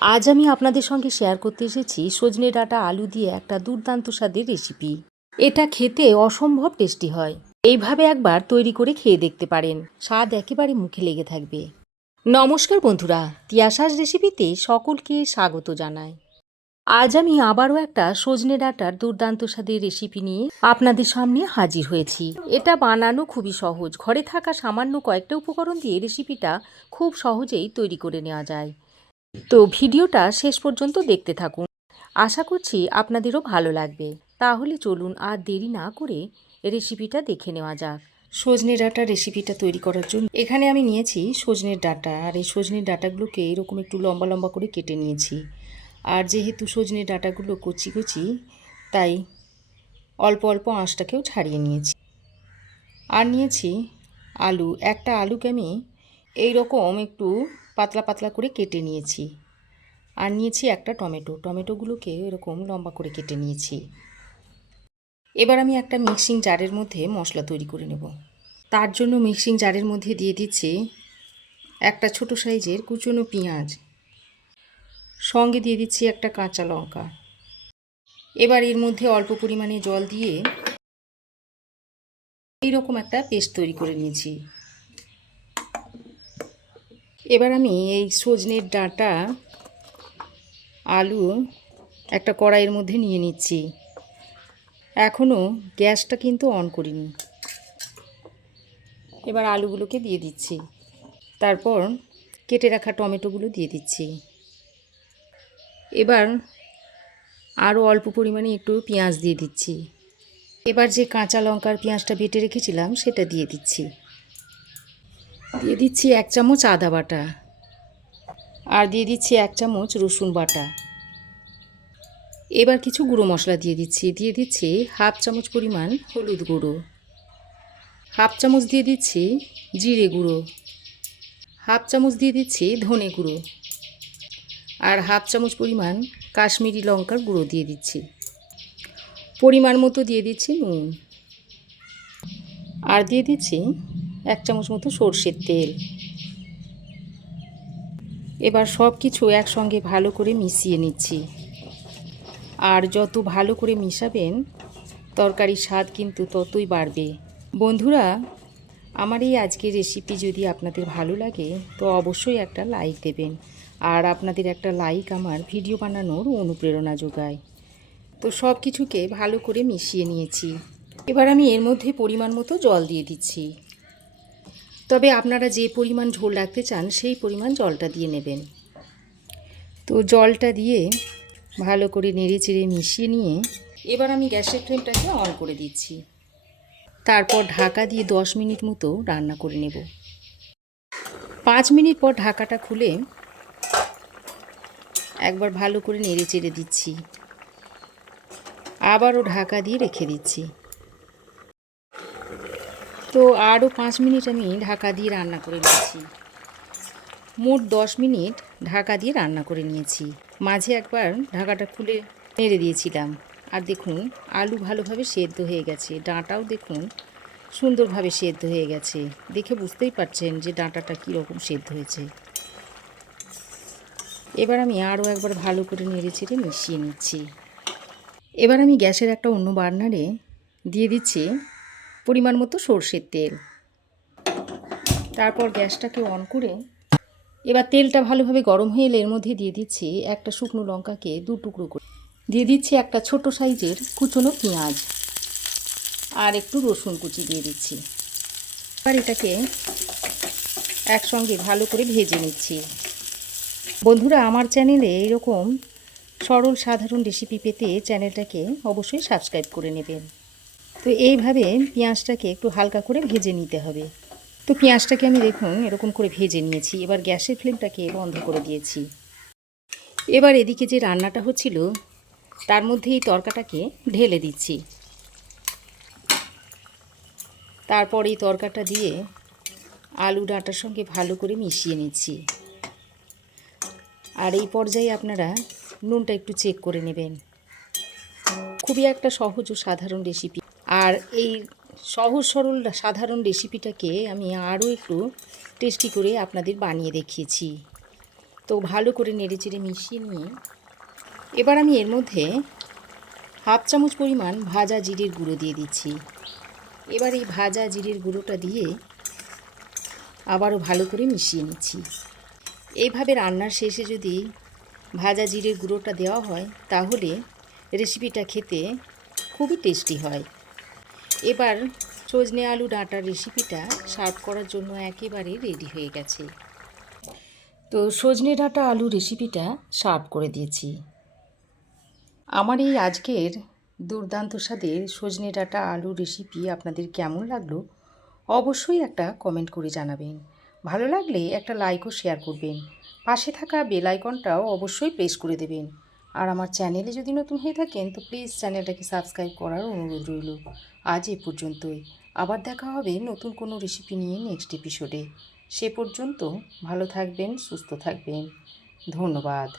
আজ আমি আপনাদের সঙ্গে শেয়ার করতে এসেছি সজনে ডাঁটা আলু দিয়ে একটা দুর্দান্ত স্বাদের রেসিপি। এটা খেতে অসম্ভব টেস্টি হয়। এইভাবে একবার তৈরি করে খেয়ে দেখতে পারেন, স্বাদ একেবারে মুখে লেগে থাকবে। নমস্কার বন্ধুরা, তিয়াশাস রেসিপিতে সকলকে স্বাগত জানাই। আজ আমি আবারও একটা সজনে ডাঁটার দুর্দান্ত স্বাদের রেসিপি নিয়ে আপনাদের সামনে হাজির হয়েছি। এটা বানানো খুবই সহজ, ঘরে থাকা সামান্য কয়েকটা উপকরণ দিয়ে রেসিপিটা খুব সহজেই তৈরি করে নেওয়া যায়। তো ভিডিওটা শেষ পর্যন্ত দেখতে থাকুন, আশা করছি আপনাদেরও ভালো লাগবে। তাহলে চলুন আর দেরি না করে রেসিপিটা দেখে নেওয়া যাক। সজনে ডাঁটা রেসিপিটা তৈরি করার জন্য এখানে আমি নিয়েছি সজনের ডাঁটা, আর এই সজনের ডাঁটাগুলোকে এরকম একটু লম্বা লম্বা করে কেটে নিয়েছি। আর যেহেতু সজনের ডাঁটাগুলো কচি কচি, তাই অল্প অল্প আঁশটাকেও ছাড়িয়ে নিয়েছি। আর নিয়েছি আলু, একটা আলুকে আমি এইরকম একটু পাতলা পাতলা করে কেটে নিয়েছি। আর নিয়েছি একটা টমেটো, টমেটোগুলোকে এরকম লম্বা করে কেটে নিয়েছি। এবার আমি একটা মিক্সিং জারের মধ্যে মশলা তৈরি করে নেব। তার জন্য মিক্সিং জারের মধ্যে দিয়ে দিচ্ছি একটা ছোট সাইজের কুচনো পেঁয়াজ, সঙ্গে দিয়ে দিচ্ছি একটা কাঁচা লঙ্কা। এবার এর মধ্যে অল্প পরিমাণে জল দিয়ে এইরকম একটা পেস্ট তৈরি করে নিয়েছি। এবার আমি এই সজনের ডাঁটা আলু একটা কড়াইয়ের মধ্যে নিয়ে নিচ্ছি। এখনও গ্যাসটা কিন্তু অন করিনি। এবার আলুগুলোকে দিয়ে দিচ্ছি, তারপর কেটে রাখা টমেটোগুলো দিয়ে দিচ্ছি। এবার আরও অল্প পরিমাণে একটু পেঁয়াজ দিয়ে দিচ্ছি। এবার যে কাঁচা লঙ্কার পেঁয়াজটা বেটে রেখেছিলাম সেটা দিয়ে দিচ্ছি। দিয়ে দিচ্ছি 1 চামচ আদা বাটা, আর দিয়ে দিচ্ছি 1 চামচ রসুন বাটা। এবার কিছু গুঁড়ো মশলা দিয়ে দিচ্ছি। দিয়ে দিচ্ছি হাফ চামচ পরিমাণ হলুদ গুঁড়ো, হাফ চামচ দিয়ে দিচ্ছি জিরে গুঁড়ো, হাফ চামচ দিয়ে দিচ্ছি ধনে গুঁড়ো, আর হাফ চামচ পরিমাণ কাশ্মীরি লঙ্কার গুঁড়ো দিয়ে দিচ্ছি। পরিমাণ মতো দিয়ে দিচ্ছি নুন, আর দিয়ে দিচ্ছি 1 চামচ মতো সর্ষের তেল। এবার সব কিছু একসঙ্গে ভালো করে মিশিয়ে নিচ্ছি। আর যত ভালো করে মিশাবেন তরকারির স্বাদ কিন্তু ততই বাড়বে। বন্ধুরা, আমার এই আজকের রেসিপি যদি আপনাদের ভালো লাগে তো অবশ্যই একটা লাইক দেবেন, আর আপনাদের একটা লাইক আমার ভিডিও বানানোর অনুপ্রেরণা যোগায়। তো সব কিছুকে ভালো করে মিশিয়ে নিয়েছি। এবার আমি এর মধ্যে পরিমাণ মতো জল দিয়ে দিচ্ছি। তবে আপনারা যে পরিমাণ ঝোল রাখতে চান সেই পরিমাণ জলটা দিয়ে নেবেন। তো জলটা দিয়ে ভালো করে নেড়ে চেড়ে মিশিয়ে নিয়ে এবার আমি গ্যাসের ফ্লেমটাকে অন করে দিচ্ছি। তারপর ঢাকা দিয়ে 10 মিনিট মতো রান্না করে নেব। 5 মিনিট পর ঢাকাটা খুলে একবার ভালো করে নেড়ে চেড়ে দিচ্ছি, আবারও ঢাকা দিয়ে রেখে দিচ্ছি। তো আরও 5 মিনিট আমি ঢাকা দিয়ে রান্না করে নিয়েছি। মোট 10 মিনিট ঢাকা দিয়ে রান্না করে নিয়েছি। মাঝে একবার ঢাকাটা খুলে নেড়ে দিয়েছিলাম। আর দেখুন আলু ভালোভাবে সেদ্ধ হয়ে গেছে, ডাঁটাও দেখুন সুন্দরভাবে সেদ্ধ হয়ে গেছে। দেখে বুঝতেই পারছেন যে ডাঁটাটা কীরকম সেদ্ধ হয়েছে। এবার আমি আরও একবার ভালো করে নেড়ে চেড়ে মিশিয়ে নিচ্ছি। এবার আমি গ্যাসের একটা অন্য বার্নারে দিয়ে দিচ্ছি পরিমাণ মতো সর্ষের তেল। তারপর গ্যাসটাকে অন করে এবার তেলটা ভালোভাবে গরম হয়ে এলে এর মধ্যে দিয়ে দিচ্ছি একটা শুকনো লঙ্কাকে 2 টুকরো করে, দিয়ে দিচ্ছি একটা ছোট সাইজের কুচনো পেঁয়াজ, আর একটু রসুন কুচি দিয়ে দিচ্ছি। এবার এটাকে একসঙ্গে ভালো করে ভেজে নিচ্ছি। বন্ধুরা, আমার চ্যানেলে এরকম সরল সাধারণ রেসিপি পেতে চ্যানেলটাকে অবশ্যই সাবস্ক্রাইব করে নেবেন। তো এইভাবে পেঁয়াজটাকে একটু হালকা করে ভেজে নিতে হবে। তো পেঁয়াজটাকে আমি দেখুন এরকম করে ভেজে নিয়েছি। এবার গ্যাসের ফ্লেমটাকে বন্ধ করে দিয়েছি। এবার এদিকে যে রান্নাটা হচ্ছিল তার মধ্যে এই তরকাটাকে ঢেলে দিচ্ছি। তারপর এই তরকাটা দিয়ে আলু ডাঁটার সঙ্গে ভালো করে মিশিয়ে নিচ্ছি। আর এই পর্যায়ে আপনারা নুনটা একটু চেক করে নেবেন। খুবই একটা সহজ ও সাধারণ রেসিপি। আর এই সহজ সরল সাধারণ রেসিপিটাকে আমি আরও একটু টেস্টি করে আপনাদের বানিয়ে দেখিয়েছি। তো ভালো করে নেড়েচেড়ে মিশিয়ে নিয়ে এবার আমি এর মধ্যে হাফ চামচ পরিমাণ ভাজা জিরের গুঁড়ো দিয়ে দিচ্ছি। এবার এই ভাজা জিরের গুঁড়োটা দিয়ে আবারও ভালো করে মিশিয়ে নিচ্ছি। এইভাবে রান্নার শেষে যদি ভাজা জিরের গুঁড়োটা দেওয়া হয় তাহলে রেসিপিটা খেতে খুবই টেস্টি হয়। এবার সজনে আলু ডাঁটার রেসিপিটা সার্ভ করার জন্য একেবারে রেডি হয়ে গেছে। তো সজনে ডাঁটা আলু রেসিপিটা সার্ভ করে দিয়েছি। আমার এই আজকের দুর্দান্ত স্বাদের সজনে ডাঁটা আলু রেসিপি আপনাদের কেমন লাগলো অবশ্যই একটা কমেন্ট করে জানাবেন। ভালো লাগলে একটা লাইক ও শেয়ার করবেন। পাশে থাকা বেল আইকনটাও অবশ্যই প্রেস করে দেবেন। আর আমার চ্যানেলে যদি নতুন হয়ে থাকেন তো প্লিজ চ্যানেলটাকে সাবস্ক্রাইব করার অনুরোধ রইল। আজ এ পর্যন্তই। আবার দেখা হবে নতুন কোনো রেসিপি নিয়ে নেক্সট এপিসোডে। সে পর্যন্ত ভালো থাকবেন, সুস্থ থাকবেন। ধন্যবাদ।